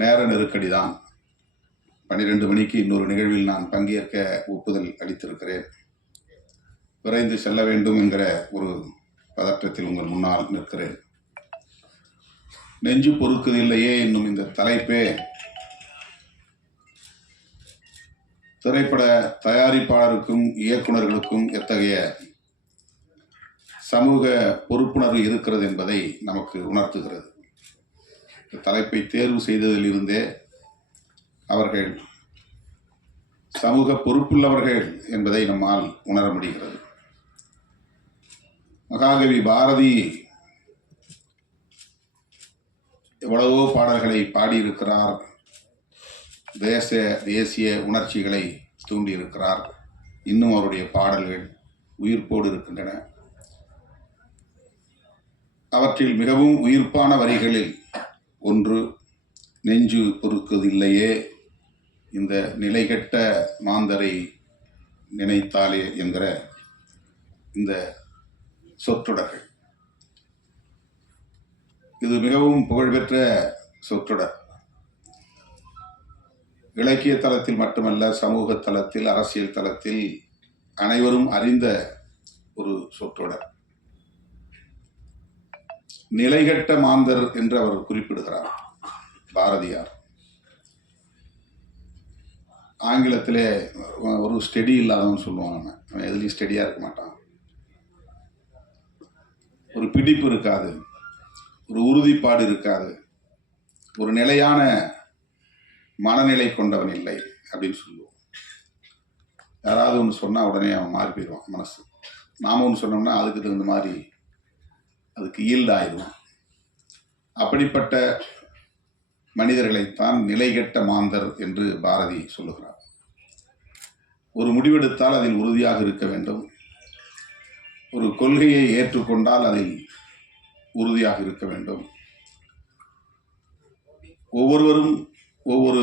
நேர நெருக்கடி தான் பன்னிரெண்டு மணிக்கு இன்னொரு நிகழ்வில் நான் பங்கேற்க ஒப்புதல் அளித்திருக்கிறேன் விரைந்து செல்ல வேண்டும் என்கிற ஒரு பதற்றத்தில் உங்கள் முன்னால் நிற்கிறேன் நெஞ்சு இல்லையே என்னும் இந்த தலைப்பே திரைப்பட தயாரிப்பாளருக்கும் இயக்குநர்களுக்கும் எத்தகைய சமூக பொறுப்புணர்வு இருக்கிறது என்பதை நமக்கு உணர்த்துகிறது தலைப்பை தேர்வு செய்ததிலிருந்தே அவர்கள் சமூக பொறுப்புள்ளவர்கள் என்பதை நம்மால் உணர முடிகிறது மகாகவி பாரதி எவ்வளவோ பாடல்களை பாடியிருக்கிறார் தேச தேசிய உணர்ச்சிகளை தூண்டியிருக்கிறார் இன்னும் அவருடைய பாடல்கள் உயிர்ப்போடு இருக்கின்றன அவற்றில் மிகவும் உயிர்ப்பான வரிகளில் ஒன்று நெஞ்சு பொறுக்கதில்லையே இந்த நிலைகட்ட மாந்தரை நினைத்தாலே என்கிற இந்த சொற்றொடர்கள் இது மிகவும் புகழ்பெற்ற சொற்றொடர் இலக்கிய தளத்தில் மட்டுமல்ல சமூக தளத்தில் அரசியல் தளத்தில் அனைவரும் அறிந்த ஒரு சொற்றொடர் நிலைகட்ட மாந்தர் என்று அவர் குறிப்பிடுகிறார் பாரதியார் ஆங்கிலத்திலே ஒரு ஸ்டெடி இல்லாதவன் சொல்லுவாங்க அவன் எதுலேயும் ஸ்டெடியாக இருக்க மாட்டான் ஒரு பிடிப்பு இருக்காது ஒரு உறுதிப்பாடு இருக்காது ஒரு நிலையான மனநிலை கொண்டவன் இல்லை அப்படின்னு சொல்லுவோம் யாராவது ஒன்று சொன்னால் உடனே அவன் மாறி போயிடுவான் மனசு நாம் ஒன்று சொன்னோம்னா அதுக்கு தகுந்த மாதிரி அதுக்கு ஈல்டாயிடும் அப்படிப்பட்ட மனிதர்களைத்தான் நிலைகெட்ட மாந்தர் என்று பாரதி சொல்லுகிறார் ஒரு முடிவெடுத்தால் அதில் உறுதியாக இருக்க வேண்டும் ஒரு கொள்கையை ஏற்றுக்கொண்டால் அதில் உறுதியாக இருக்க வேண்டும் ஒவ்வொருவரும் ஒவ்வொரு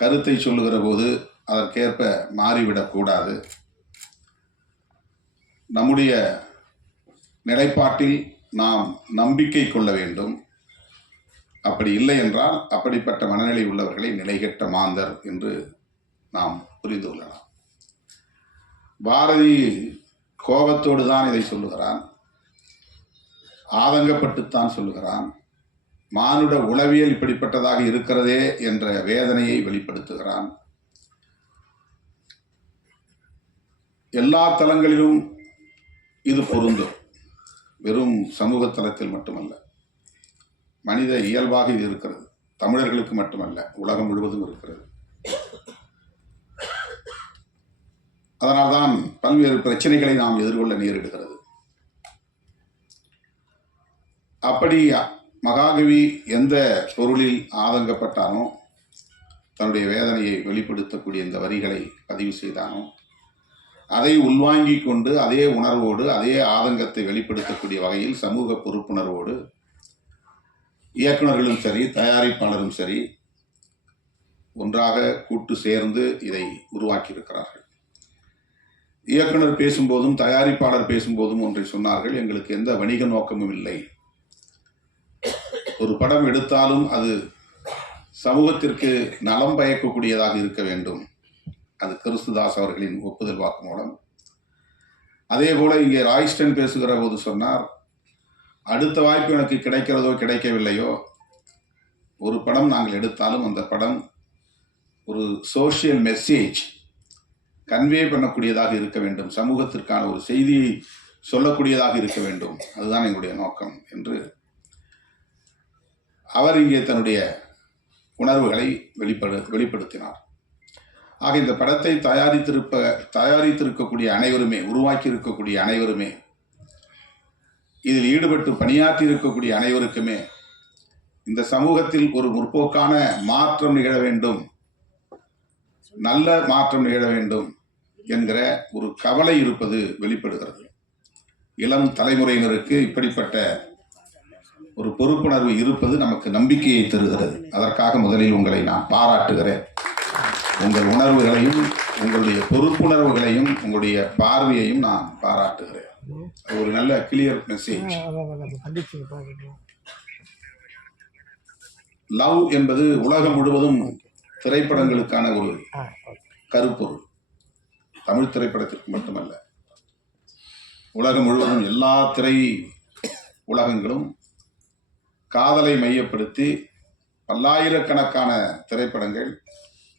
கருத்தை சொல்லுகிற போது அதற்கேற்ப மாறிவிடக்கூடாது நம்முடைய நிலைப்பாட்டில் நாம் நம்பிக்கை கொள்ள வேண்டும் அப்படி இல்லை என்றால் அப்படிப்பட்ட மனநிலை உள்ளவர்களை நிலைகெட்ட மாந்தர் என்று நாம் புரிந்து கொள்ளலாம் பாரதி கோபத்தோடு தான் இதை சொல்லுகிறான் ஆதங்கப்பட்டுத்தான் சொல்லுகிறான் மானுட உளவியல் இப்படிப்பட்டதாக இருக்கிறதே என்ற வேதனையை வெளிப்படுத்துகிறான் எல்லா தலங்களிலும் இது பொருந்தும் வெறும் சமூக தளத்தில் மட்டுமல்ல மனித இயல்பாக இது இருக்கிறது தமிழர்களுக்கு மட்டுமல்ல உலகம் முழுவதும் இருக்கிறது அதனால்தான் பல்வேறு பிரச்சனைகளை நாம் எதிர்கொள்ள நேரிடுகிறது அப்படி மகாகவி எந்த பொருளில் ஆதங்கப்பட்டானோ தன்னுடைய வேதனையை வெளிப்படுத்தக்கூடிய இந்த வரிகளை பதிவு செய்தானோ அதை உள்வாங்கி கொண்டு அதே உணர்வோடு அதே ஆதங்கத்தை வெளிப்படுத்தக்கூடிய வகையில் சமூக பொறுப்புணர்வோடு இயக்குநர்களும் சரி தயாரிப்பாளரும் சரி ஒன்றாக கூட்டு சேர்ந்து இதை உருவாக்கியிருக்கிறார்கள் இயக்குனர் பேசும்போதும் தயாரிப்பாளர் பேசும்போதும் ஒன்றை சொன்னார்கள் எங்களுக்கு எந்த வணிக நோக்கமும் இல்லை ஒரு படம் எடுத்தாலும் அது சமூகத்திற்கு நலம் பயக்கக்கூடியதாக இருக்க வேண்டும் அது கிறிஸ்துதாஸ் அவர்களின் ஒப்புதல் மூலம் அதே போல இங்கே ராயிஸ்டன் பேசுகிற போது சொன்னார் அடுத்த வாய்ப்பு எனக்கு கிடைக்கிறதோ கிடைக்கவில்லையோ ஒரு படம் நாங்கள் எடுத்தாலும் அந்த படம் ஒரு சோஷியல் மெசேஜ் கன்வே பண்ணக்கூடியதாக இருக்க வேண்டும் சமூகத்திற்கான ஒரு செய்தியை சொல்லக்கூடியதாக இருக்க வேண்டும் அதுதான் எங்களுடைய நோக்கம் என்று அவர் இங்கே தன்னுடைய உணர்வுகளை வெளிப்படு வெளிப்படுத்தினார் ஆக இந்த படத்தை தயாரித்திருப்ப தயாரித்திருக்கக்கூடிய அனைவருமே உருவாக்கி இருக்கக்கூடிய அனைவருமே இதில் ஈடுபட்டு பணியாற்றி இருக்கக்கூடிய அனைவருக்குமே இந்த சமூகத்தில் ஒரு முற்போக்கான மாற்றம் நிகழ வேண்டும் நல்ல மாற்றம் நிகழ வேண்டும் என்கிற ஒரு கவலை இருப்பது வெளிப்படுகிறது இளம் தலைமுறையினருக்கு இப்படிப்பட்ட ஒரு பொறுப்புணர்வு இருப்பது நமக்கு நம்பிக்கையை தருகிறது அதற்காக முதலில் உங்களை நான் பாராட்டுகிறேன் உங்கள் உணர்வுகளையும் உங்களுடைய பொறுப்புணர்வுகளையும் உங்களுடைய பார்வையையும் நான் பாராட்டுகிறேன் ஒரு நல்ல கிளியர் மெசேஜ் லவ் என்பது உலகம் முழுவதும் திரைப்படங்களுக்கான ஒரு கருப்பொருள் தமிழ் திரைப்படத்திற்கு மட்டுமல்ல உலகம் முழுவதும் எல்லா திரை உலகங்களும் காதலை மையப்படுத்தி பல்லாயிரக்கணக்கான திரைப்படங்கள்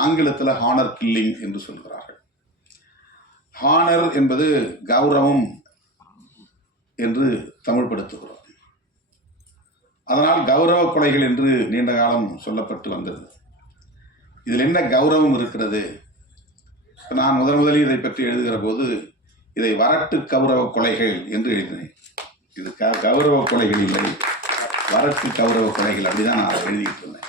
ஆங்கிலத்தில் ஹானர் கில்லிங் என்று சொல்கிறார்கள் ஹானர் என்பது கௌரவம் என்று தமிழ்படுத்துகிறோம் அதனால் கௌரவ கொலைகள் என்று நீண்ட காலம் சொல்லப்பட்டு வந்தது இதில் என்ன கௌரவம் இருக்கிறது நான் முதன் முதலில் இதை பற்றி எழுதுகிற போது இதை வரட்டு கௌரவ கொலைகள் என்று எழுதினேன் இது க கௌரவ கொலைகள் இல்லை வரட்டு கௌரவ கொலைகள் அப்படிதான் நான் எழுதிட்டு இருந்தேன்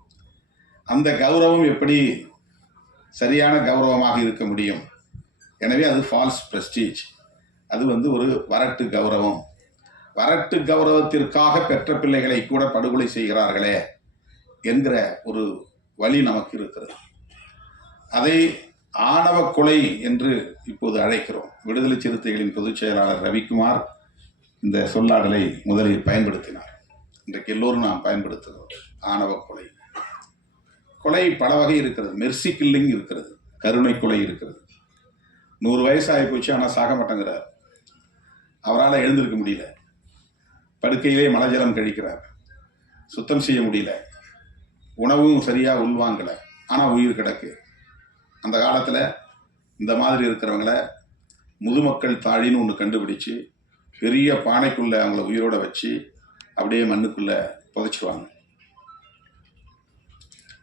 அந்த கௌரவம் எப்படி சரியான கௌரவமாக இருக்க முடியும் எனவே அது ஃபால்ஸ் ப்ரெஸ்டீஜ் அது வந்து ஒரு வரட்டு கௌரவம் வரட்டு கௌரவத்திற்காக பெற்ற பிள்ளைகளை கூட படுகொலை செய்கிறார்களே என்கிற ஒரு வழி நமக்கு இருக்கிறது அதை ஆணவ கொலை என்று இப்போது அழைக்கிறோம் விடுதலை சிறுத்தைகளின் பொதுச் செயலாளர் ரவிக்குமார் இந்த சொல்லாடலை முதலில் பயன்படுத்தினார் இன்றைக்கு எல்லோரும் நாம் பயன்படுத்துகிறோம் ஆணவ கொலை கொலை பல வகை இருக்கிறது மெர்சி கில்லிங் இருக்கிறது கருணை கொலை இருக்கிறது நூறு வயசு ஆகி போச்சு ஆனால் சாக மாட்டேங்கிறார் அவரால் எழுந்திருக்க முடியல படுக்கையிலே மலஜலம் கழிக்கிறார் சுத்தம் செய்ய முடியல உணவும் சரியாக உள்வாங்கலை ஆனால் உயிர் கிடக்கு அந்த காலத்தில் இந்த மாதிரி இருக்கிறவங்கள முதுமக்கள் தாழின்னு ஒன்று கண்டுபிடிச்சு பெரிய பானைக்குள்ளே அவங்கள உயிரோடு வச்சு அப்படியே மண்ணுக்குள்ளே புதைச்சிடுவாங்க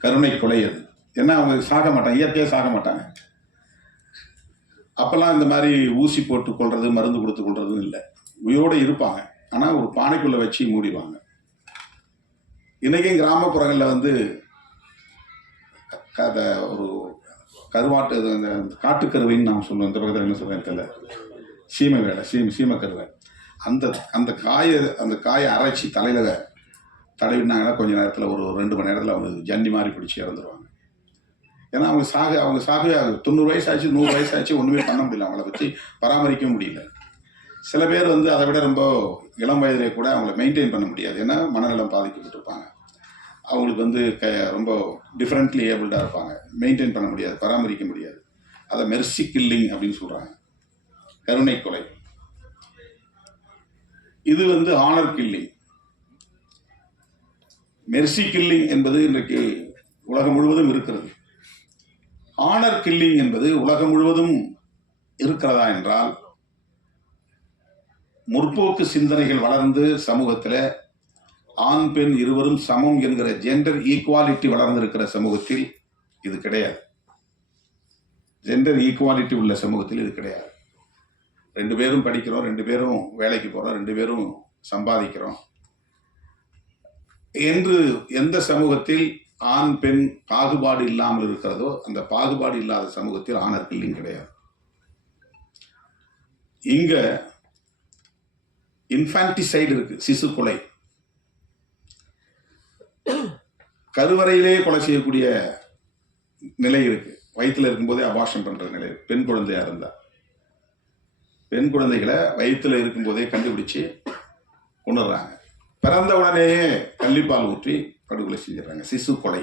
கருணை கொலை அது ஏன்னா அவங்க சாக மாட்டாங்க இயற்கையாக சாக மாட்டாங்க அப்போல்லாம் இந்த மாதிரி ஊசி போட்டு கொள்வது மருந்து கொடுத்து கொள்றதுன்னு இல்லை உயிரோடு இருப்பாங்க ஆனால் ஒரு பானைக்குள்ளே வச்சு மூடிவாங்க இன்றைக்கும் கிராமப்புறங்களில் வந்து அதை ஒரு கருவாட்டு அந்த காட்டுக்கருவைன்னு நாம் சொல்லுவோம் இந்த பக்கத்தில் என்ன சொல்கிறேன் தெரியல சீமை வேலை சீமை சீமக்கருவை கருவை அந்த அந்த காயை அந்த காயை அரைச்சி தலையில் தடவினாங்கன்னா கொஞ்சம் நேரத்தில் ஒரு ரெண்டு மணி நேரத்தில் அவங்க ஜன்னி மாதிரி பிடிச்சி இறந்துருவாங்க ஏன்னா அவங்க சாக அவங்க சாகவே ஆகுது தொண்ணூறு வயசு ஆச்சு நூறு வயசு ஆச்சு ஒன்றுமே பண்ண முடியல அவங்கள வச்சு பராமரிக்க முடியல சில பேர் வந்து அதை விட ரொம்ப இளம் வயதிலே கூட அவங்கள மெயின்டைன் பண்ண முடியாது ஏன்னா மனநலம் பாதிக்கப்பட்டிருப்பாங்க அவங்களுக்கு வந்து க ரொம்ப டிஃப்ரெண்ட்லி ஏபிள்டாக இருப்பாங்க மெயின்டைன் பண்ண முடியாது பராமரிக்க முடியாது அதை மெர்சி கில்லிங் அப்படின்னு சொல்கிறாங்க கருணை கொலை இது வந்து ஆனர் கில்லிங் மெர்சி கில்லிங் என்பது இன்றைக்கு உலகம் முழுவதும் இருக்கிறது ஆனர் கில்லிங் என்பது உலகம் முழுவதும் இருக்கிறதா என்றால் முற்போக்கு சிந்தனைகள் வளர்ந்து சமூகத்தில் ஆண் பெண் இருவரும் சமம் என்கிற ஜெண்டர் ஈக்குவாலிட்டி வளர்ந்திருக்கிற சமூகத்தில் இது கிடையாது ஜெண்டர் ஈக்குவாலிட்டி உள்ள சமூகத்தில் இது கிடையாது ரெண்டு பேரும் படிக்கிறோம் ரெண்டு பேரும் வேலைக்கு போகிறோம் ரெண்டு பேரும் சம்பாதிக்கிறோம் என்று எந்த சமூகத்தில் ஆண் பெண் பாகுபாடு இல்லாமல் இருக்கிறதோ அந்த பாகுபாடு இல்லாத சமூகத்தில் ஆணர் இல்லையும் கிடையாது இங்க இன்ஃபான்டிசைடு இருக்கு சிசு கொலை கருவறையிலேயே கொலை செய்யக்கூடிய நிலை இருக்கு வயிற்றில் இருக்கும்போதே அபாஷம் பண்ற நிலை பெண் குழந்தையா இருந்தா பெண் குழந்தைகளை வயிற்றில் இருக்கும்போதே கண்டுபிடிச்சு உணர்றாங்க பிறந்த உடனேயே கள்ளிப்பால் ஊற்றி படுகொலை செஞ்சிடறாங்க சிசு கொலை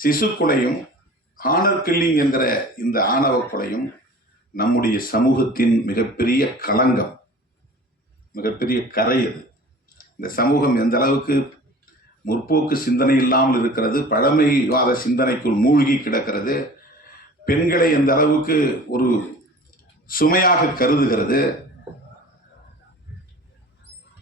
சிசு கொலையும் ஆனர் கில்லிங் என்கிற இந்த ஆணவ கொலையும் நம்முடைய சமூகத்தின் மிகப்பெரிய களங்கம் மிகப்பெரிய கரை அது இந்த சமூகம் எந்த அளவுக்கு முற்போக்கு சிந்தனை இல்லாமல் இருக்கிறது பழமைவாத சிந்தனைக்குள் மூழ்கி கிடக்கிறது பெண்களை எந்த அளவுக்கு ஒரு சுமையாக கருதுகிறது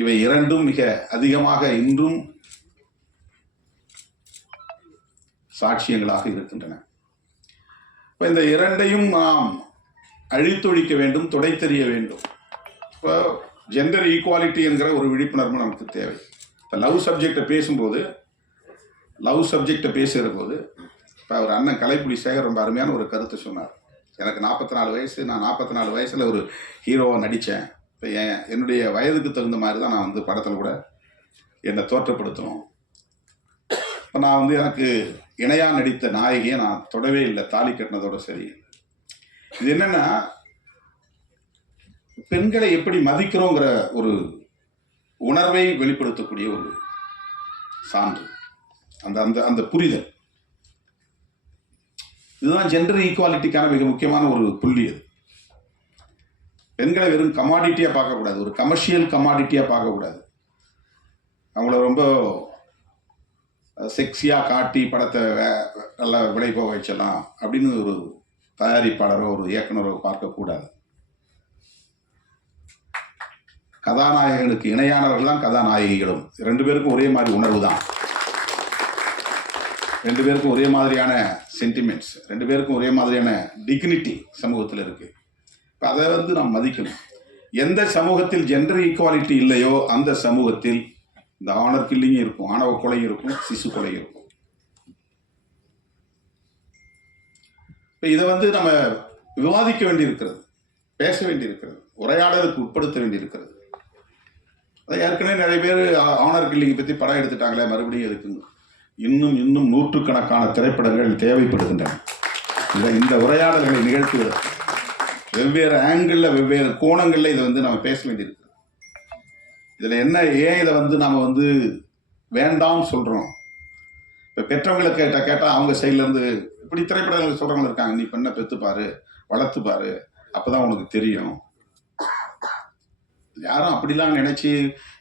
இவை இரண்டும் மிக அதிகமாக இன்றும் சாட்சியங்களாக இருக்கின்றன இப்போ இந்த இரண்டையும் நாம் அழித்தொழிக்க வேண்டும் துடைத்தெறிய வேண்டும் இப்போ ஜெண்டர் ஈக்குவாலிட்டி என்கிற ஒரு விழிப்புணர்வு நமக்கு தேவை இப்போ லவ் சப்ஜெக்டை பேசும்போது லவ் சப்ஜெக்டை பேசுகிற போது இப்போ அவர் அண்ணன் கலைப்புலி சேகர் ரொம்ப அருமையான ஒரு கருத்தை சொன்னார் எனக்கு நாற்பத்தி நாலு வயசு நான் நாற்பத்தி நாலு வயசில் ஒரு ஹீரோவாக நடித்தேன் இப்போ ஏன் என்னுடைய வயதுக்கு தகுந்த மாதிரி தான் நான் வந்து படத்தில் கூட என்னை தோற்றப்படுத்தணும் இப்போ நான் வந்து எனக்கு இணையாக நடித்த நாயகியை நான் தொடவே இல்லை தாலி கட்டினதோட சரி இது என்னென்னா பெண்களை எப்படி மதிக்கிறோங்கிற ஒரு உணர்வை வெளிப்படுத்தக்கூடிய ஒரு சான்று அந்த அந்த அந்த புரிதல் இதுதான் ஜெண்டர் ஈக்குவாலிட்டிக்கான மிக முக்கியமான ஒரு புள்ளி அது பெண்களை வெறும் கமாடிட்டியாக பார்க்கக்கூடாது ஒரு கமர்ஷியல் கமாடிட்டியாக பார்க்கக்கூடாது அவங்கள ரொம்ப செக்ஸியாக காட்டி படத்தை நல்லா விளை போக வச்சலாம் அப்படின்னு ஒரு தயாரிப்பாளரோ ஒரு இயக்குனரோ பார்க்கக்கூடாது கதாநாயகனுக்கு இணையானவர்கள் தான் கதாநாயகிகளும் ரெண்டு பேருக்கும் ஒரே மாதிரி உணர்வு தான் ரெண்டு பேருக்கும் ஒரே மாதிரியான சென்டிமெண்ட்ஸ் ரெண்டு பேருக்கும் ஒரே மாதிரியான டிக்னிட்டி சமூகத்தில் இருக்குது அதை வந்து நாம் மதிக்கணும் எந்த சமூகத்தில் ஜெண்டர் ஈக்குவாலிட்டி இல்லையோ அந்த சமூகத்தில் இந்த ஆனர் கில்லிங்கும் இருக்கும் ஆணவ கொலை இருக்கும் சிசு கொலை இருக்கும் இப்போ இதை வந்து நம்ம விவாதிக்க வேண்டியிருக்கிறது பேச வேண்டியிருக்கிறது உரையாடலுக்கு உட்படுத்த வேண்டியிருக்கிறது அதை ஏற்கனவே நிறைய பேர் ஆனர் கில்லிங்கை பற்றி படம் எடுத்துட்டாங்களே மறுபடியும் எதுக்குங்க இன்னும் இன்னும் நூற்றுக்கணக்கான திரைப்படங்கள் தேவைப்படுகின்றன இதை இந்த உரையாடல்களை நிகழ்த்துவதற்கு வெவ்வேறு ஆங்கிளில் வெவ்வேறு கோணங்களில் இதை வந்து நம்ம பேச வேண்டியிருக்கு இதில் என்ன ஏன் இதை வந்து நம்ம வந்து வேண்டாம்னு சொல்கிறோம் இப்போ பெற்றவங்களை கேட்டால் கேட்டால் அவங்க சைட்லேருந்து இப்படி திரைப்படங்கள் சொல்கிறவங்க இருக்காங்க நீ பெண்ணை பெற்றுப்பாரு வளர்த்துப்பாரு அப்போ தான் உனக்கு தெரியும் யாரும் அப்படிலாம் நினச்சி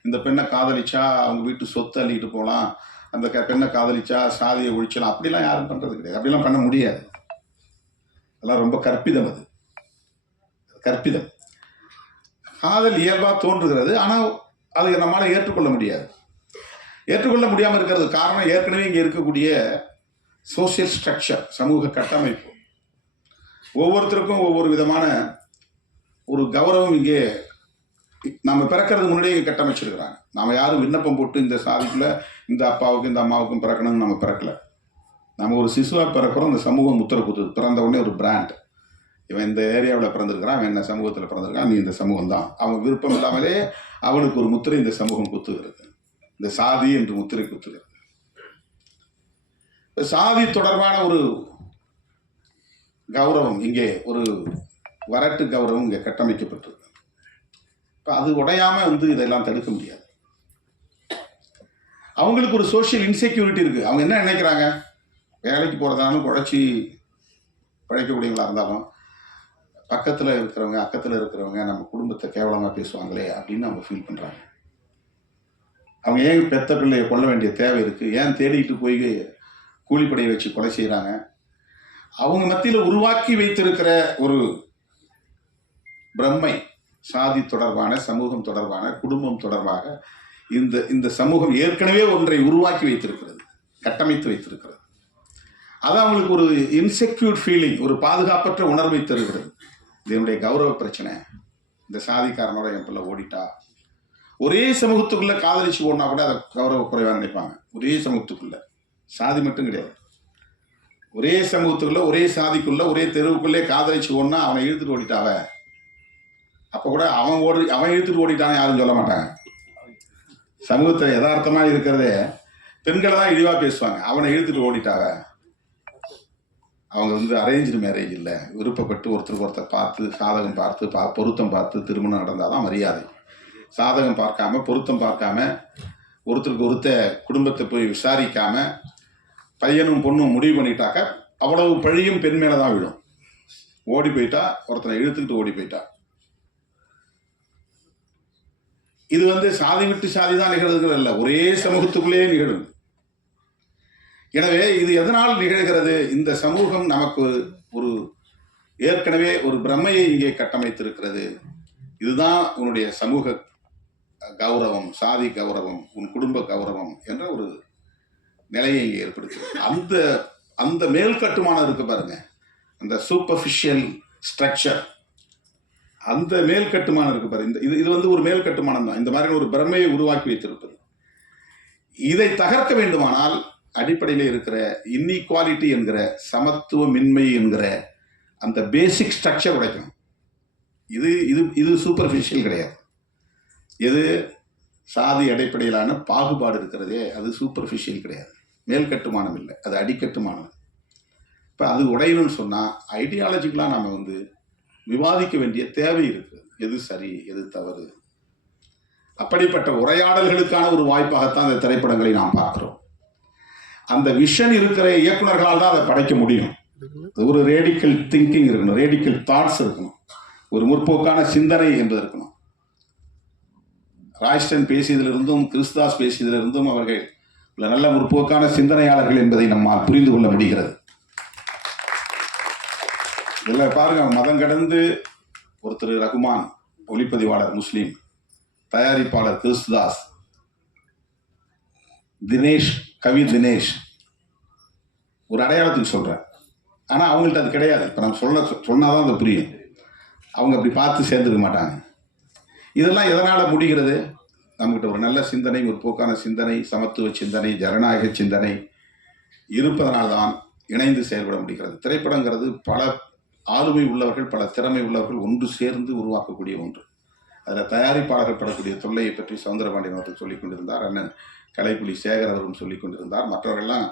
இந்த பெண்ணை காதலிச்சா அவங்க வீட்டு சொத்து அள்ளிட்டு போகலாம் அந்த பெண்ணை காதலிச்சா சாதியை ஒழிச்சலாம் அப்படிலாம் யாரும் பண்ணுறது கிடையாது அப்படிலாம் பண்ண முடியாது அதெல்லாம் ரொம்ப கற்பிதம் அது கற்பிதம் காதல் இயல்பாக தோன்றுகிறது ஆனால் அதை நம்மளால் ஏற்றுக்கொள்ள முடியாது ஏற்றுக்கொள்ள முடியாமல் இருக்கிறது காரணம் ஏற்கனவே இங்கே இருக்கக்கூடிய சோசியல் ஸ்ட்ரக்சர் சமூக கட்டமைப்பு ஒவ்வொருத்தருக்கும் ஒவ்வொரு விதமான ஒரு கௌரவம் இங்கே நம்ம பிறக்கிறது முன்னாடியே இங்கே கட்டமைச்சிருக்கிறாங்க நாம் யாரும் விண்ணப்பம் போட்டு இந்த சாதிக்குள்ள இந்த அப்பாவுக்கும் இந்த அம்மாவுக்கும் பிறக்கணும்னு நம்ம பிறக்கலை நம்ம ஒரு சிசுவாக பிறக்கிறோம் இந்த சமூகம் உத்தரவு கொடுத்தது பிறந்த உடனே ஒரு பிராண்ட் இவன் இந்த ஏரியாவில் பிறந்திருக்கிறான் அவன் என்ன சமூகத்தில் பிறந்திருக்கான் நீ இந்த சமூகம் தான் அவன் விருப்பம் இல்லாமலே அவனுக்கு ஒரு முத்திரை இந்த சமூகம் குத்துகிறது இந்த சாதி என்று முத்திரை குத்துகிறது சாதி தொடர்பான ஒரு கௌரவம் இங்கே ஒரு வரட்டு கௌரவம் இங்கே கட்டமைக்கப்பட்டிருக்கு இப்போ அது உடையாமல் வந்து இதெல்லாம் தடுக்க முடியாது அவங்களுக்கு ஒரு சோஷியல் இன்செக்யூரிட்டி இருக்குது அவங்க என்ன நினைக்கிறாங்க வேலைக்கு போகிறதாலும் குழைச்சி பழைக்கக்கூடியவங்களாக இருந்தாலும் பக்கத்தில் இருக்கிறவங்க அக்கத்தில் இருக்கிறவங்க நம்ம குடும்பத்தை கேவலமாக பேசுவாங்களே அப்படின்னு அவங்க ஃபீல் பண்ணுறாங்க அவங்க ஏன் பெத்த பிள்ளையை கொள்ள வேண்டிய தேவை இருக்குது ஏன் தேடிட்டு போய் கூலிப்படையை வச்சு கொலை செய்கிறாங்க அவங்க மத்தியில் உருவாக்கி வைத்திருக்கிற ஒரு பிரம்மை சாதி தொடர்பான சமூகம் தொடர்பான குடும்பம் தொடர்பாக இந்த இந்த சமூகம் ஏற்கனவே ஒன்றை உருவாக்கி வைத்திருக்கிறது கட்டமைத்து வைத்திருக்கிறது அது அவங்களுக்கு ஒரு இன்செக்யூர் ஃபீலிங் ஒரு பாதுகாப்பற்ற உணர்வை தருகிறது இதனுடைய கௌரவ பிரச்சனை இந்த சாதிக்காரனோட என் பிள்ளை ஓடிட்டா ஒரே சமூகத்துக்குள்ளே காதலிச்சு ஓடினா கூட அதை கௌரவ குறைவாக நினைப்பாங்க ஒரே சமூகத்துக்குள்ளே சாதி மட்டும் கிடையாது ஒரே சமூகத்துக்குள்ளே ஒரே சாதிக்குள்ளே ஒரே தெருவுக்குள்ளே காதலிச்சு ஓடினா அவனை இழுத்துட்டு ஓடிட்டாவ அப்போ கூட அவன் ஓடி அவன் இழுத்துட்டு ஓடிட்டான்னு யாரும் சொல்ல மாட்டாங்க சமூகத்தில் யதார்த்தமாக இருக்கிறதே பெண்களை தான் இழிவாக பேசுவாங்க அவனை இழுத்துட்டு ஓடிட்டாவ அவங்க வந்து அரேஞ்சு மேரேஜ் இல்லை விருப்பப்பட்டு ஒருத்தருக்கு ஒருத்தர் பார்த்து சாதகம் பார்த்து பா பொருத்தம் பார்த்து திருமணம் நடந்தால் தான் மரியாதை சாதகம் பார்க்காம பொருத்தம் பார்க்காம ஒருத்தருக்கு ஒருத்த குடும்பத்தை போய் விசாரிக்காம பையனும் பொண்ணும் முடிவு பண்ணிட்டாக்க அவ்வளவு பழியும் பெண் மேலே தான் விடும் ஓடி போயிட்டா ஒருத்தனை இழுத்துக்கிட்டு ஓடி போயிட்டா இது வந்து சாதி விட்டு சாதி தான் இல்லை ஒரே சமூகத்துக்குள்ளேயே நிகழும் எனவே இது எதனால் நிகழ்கிறது இந்த சமூகம் நமக்கு ஒரு ஏற்கனவே ஒரு பிரம்மையை இங்கே கட்டமைத்திருக்கிறது இதுதான் உன்னுடைய சமூக கௌரவம் சாதி கௌரவம் உன் குடும்ப கௌரவம் என்ற ஒரு நிலையை இங்கே ஏற்படுத்துகிறது அந்த அந்த மேல் கட்டுமானம் இருக்கு பாருங்க அந்த சூப்பர்ஃபிஷியல் ஸ்ட்ரக்சர் அந்த மேல் கட்டுமானம் இருக்கு பாருங்க இந்த இது இது வந்து ஒரு மேல் கட்டுமானம் தான் இந்த மாதிரி ஒரு பிரமையை உருவாக்கி வைத்திருப்பது இதை தகர்க்க வேண்டுமானால் அடிப்படையில் இருக்கிற இன்இக்வாலிட்டி என்கிற சமத்துவமின்மை என்கிற அந்த பேசிக் ஸ்ட்ரக்சர் உடைக்கணும் இது இது இது சூப்பர்ஃபிஷியல் கிடையாது எது சாதி அடிப்படையிலான பாகுபாடு இருக்கிறதே அது சூப்பர்ஃபிஷியல் கிடையாது மேல் கட்டுமானம் இல்லை அது அடிக்கட்டுமானம் இப்போ அது உடையணும்னு சொன்னால் ஐடியாலஜிக்கலாக நம்ம வந்து விவாதிக்க வேண்டிய தேவை இருக்குது எது சரி எது தவறு அப்படிப்பட்ட உரையாடல்களுக்கான ஒரு வாய்ப்பாகத்தான் அந்த திரைப்படங்களை நாம் பார்க்குறோம் அந்த விஷன் இருக்கிற இயக்குநர்களால் தான் அதை படைக்க முடியும் ஒரு ரேடிக்கல் திங்கிங் இருக்கணும் ரேடிக்கல் தாட்ஸ் இருக்கணும் ஒரு முற்போக்கான சிந்தனை என்பது இருக்கணும் ராய்ஸ்டன் பேசியதிலிருந்தும் கிறிஸ்தாஸ் பேசியதிலிருந்தும் அவர்கள் நல்ல முற்போக்கான சிந்தனையாளர்கள் என்பதை நம்மால் புரிந்து கொள்ள முடிகிறது இதில் பாருங்க மதம் கடந்து ஒருத்தர் ரகுமான் ஒளிப்பதிவாளர் முஸ்லீம் தயாரிப்பாளர் கிறிஸ்துதாஸ் தினேஷ் கவி தினேஷ் ஒரு அடையாளத்துக்கு சொல்கிறேன் ஆனால் அவங்கள்ட்ட அது கிடையாது இப்போ நான் சொல்ல சொன்னால் தான் அது புரியும் அவங்க அப்படி பார்த்து சேர்ந்துக்க மாட்டாங்க இதெல்லாம் எதனால் முடிகிறது நம்மகிட்ட ஒரு நல்ல சிந்தனை ஒரு போக்கான சிந்தனை சமத்துவ சிந்தனை ஜனநாயக சிந்தனை இருப்பதனால் தான் இணைந்து செயல்பட முடிகிறது திரைப்படங்கிறது பல ஆளுமை உள்ளவர்கள் பல திறமை உள்ளவர்கள் ஒன்று சேர்ந்து உருவாக்கக்கூடிய ஒன்று அதில் தயாரிப்பாளர்கள் படக்கூடிய தொல்லையை பற்றி சவுந்தரபாண்டியன் அவர்கள் சொல்லிக் கொண்டிருந்தார் அண்ணன் கலைப்புலி சேகர் அவர்களும் சொல்லி கொண்டிருந்தார் மற்றவர்கள்லாம்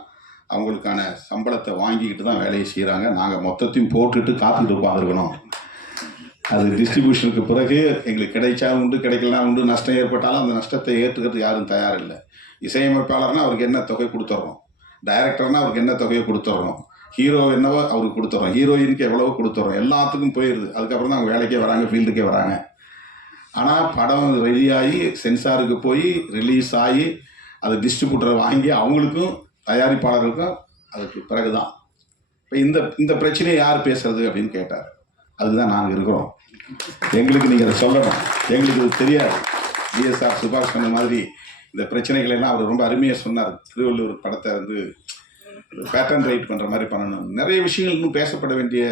அவங்களுக்கான சம்பளத்தை வாங்கிக்கிட்டு தான் வேலையை செய்கிறாங்க நாங்கள் மொத்தத்தையும் போட்டுட்டு காத்துட்டு உட்காந்துருக்கணும் அது டிஸ்ட்ரிபியூஷனுக்கு பிறகு எங்களுக்கு கிடைச்சா உண்டு கிடைக்கலாம் உண்டு நஷ்டம் ஏற்பட்டாலும் அந்த நஷ்டத்தை ஏற்றுக்கிறதுக்கு யாரும் தயார் இல்லை இசையமைப்பாளர்னா அவருக்கு என்ன தொகை கொடுத்துட்றோம் டைரக்டர்னா அவருக்கு என்ன தொகையை கொடுத்துட்றோம் ஹீரோ என்னவோ அவருக்கு கொடுத்துட்றோம் ஹீரோயினுக்கு எவ்வளவோ கொடுத்துட்றோம் எல்லாத்துக்கும் போயிடுது அதுக்கப்புறம் தான் அவங்க வேலைக்கே வராங்க ஃபீல்டுக்கே வராங்க ஆனால் படம் ரெடியாகி சென்சாருக்கு போய் ரிலீஸ் ஆகி அது டிஸ்ட்ரிபியூட்டரை வாங்கி அவங்களுக்கும் தயாரிப்பாளர்களுக்கும் அதுக்கு பிறகு தான் இப்போ இந்த இந்த பிரச்சனையை யார் பேசுறது அப்படின்னு கேட்டார் அதுதான் நாங்கள் இருக்கிறோம் எங்களுக்கு நீங்கள் அதை சொல்லணும் எங்களுக்கு தெரியாது பிஎஸ்ஆர் சுபாஷ் சொன்ன மாதிரி இந்த பிரச்சனைகள் எல்லாம் அவர் ரொம்ப அருமையாக சொன்னார் திருவள்ளூர் படத்தை வந்து பேட்டர்ன் ரைட் பண்ணுற மாதிரி பண்ணணும் நிறைய விஷயங்கள் இன்னும் பேசப்பட வேண்டிய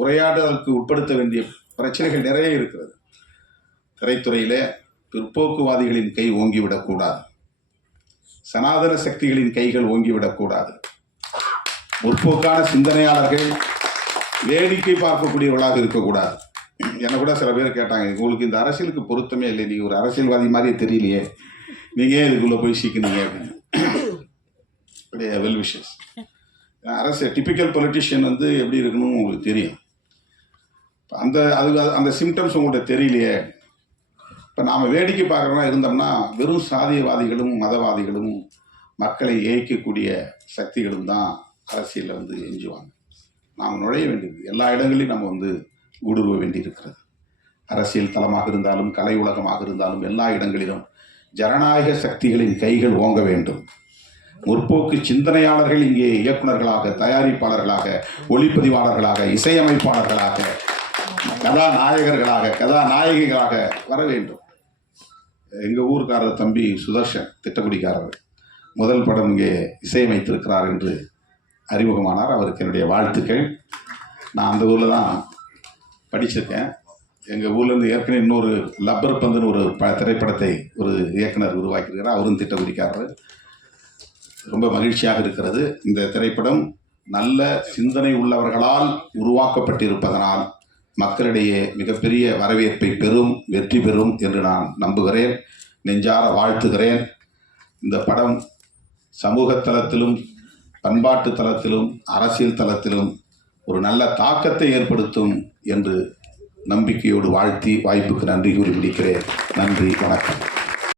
உரையாடலுக்கு உட்படுத்த வேண்டிய பிரச்சனைகள் நிறைய இருக்கிறது திரைத்துறையில் பிற்போக்குவாதிகளின் கை ஓங்கிவிடக்கூடாது சனாதன சக்திகளின் கைகள் ஓங்கிவிடக்கூடாது முற்போக்கான சிந்தனையாளர்கள் வேடிக்கை பார்க்கக்கூடியவர்களாக இருக்கக்கூடாது என்னை கூட சில பேர் கேட்டாங்க உங்களுக்கு இந்த அரசியலுக்கு பொருத்தமே இல்லை நீ ஒரு அரசியல்வாதி மாதிரியே தெரியலையே நீங்க ஏன் இதுக்குள்ளே போய் சீக்கினீங்க அப்படின்னு வெல் விஷஸ் அரசு டிபிக்கல் பொலிட்டிஷியன் வந்து எப்படி இருக்கணும்னு உங்களுக்கு தெரியும் அந்த அது அந்த சிம்டம்ஸ் உங்கள்கிட்ட தெரியலையே இப்போ நாம் வேடிக்கை பார்க்குறவங்களா இருந்தோம்னா வெறும் சாதியவாதிகளும் மதவாதிகளும் மக்களை ஏய்க்கக்கூடிய சக்திகளும் தான் அரசியலில் வந்து எஞ்சுவாங்க நாம் நுழைய வேண்டியது எல்லா இடங்களையும் நம்ம வந்து ஊடுருவ வேண்டியிருக்கிறது அரசியல் தளமாக இருந்தாலும் கலை உலகமாக இருந்தாலும் எல்லா இடங்களிலும் ஜனநாயக சக்திகளின் கைகள் ஓங்க வேண்டும் முற்போக்கு சிந்தனையாளர்கள் இங்கே இயக்குநர்களாக தயாரிப்பாளர்களாக ஒளிப்பதிவாளர்களாக இசையமைப்பாளர்களாக கதாநாயகர்களாக கதாநாயகிகளாக வர வேண்டும் எங்கள் ஊருக்காரர் தம்பி சுதர்ஷன் திட்டக்குடிக்காரர் முதல் படம் இங்கே இசையமைத்திருக்கிறார் என்று அறிமுகமானார் அவருக்கு என்னுடைய வாழ்த்துக்கள் நான் அந்த ஊரில் தான் படிச்சிருக்கேன் எங்கள் ஊர்லேருந்து ஏற்கனவே இன்னொரு லப்பர் பந்துன்னு ஒரு ப திரைப்படத்தை ஒரு இயக்குனர் உருவாக்கியிருக்கிறார் அவரும் திட்டக்குடிக்காரர் ரொம்ப மகிழ்ச்சியாக இருக்கிறது இந்த திரைப்படம் நல்ல சிந்தனை உள்ளவர்களால் உருவாக்கப்பட்டிருப்பதனால் மக்களிடையே மிகப்பெரிய வரவேற்பை பெறும் வெற்றி பெறும் என்று நான் நம்புகிறேன் நெஞ்சார வாழ்த்துகிறேன் இந்த படம் சமூக தளத்திலும் பண்பாட்டு தளத்திலும் அரசியல் தளத்திலும் ஒரு நல்ல தாக்கத்தை ஏற்படுத்தும் என்று நம்பிக்கையோடு வாழ்த்தி வாய்ப்புக்கு நன்றி கூறி முடிக்கிறேன் நன்றி வணக்கம்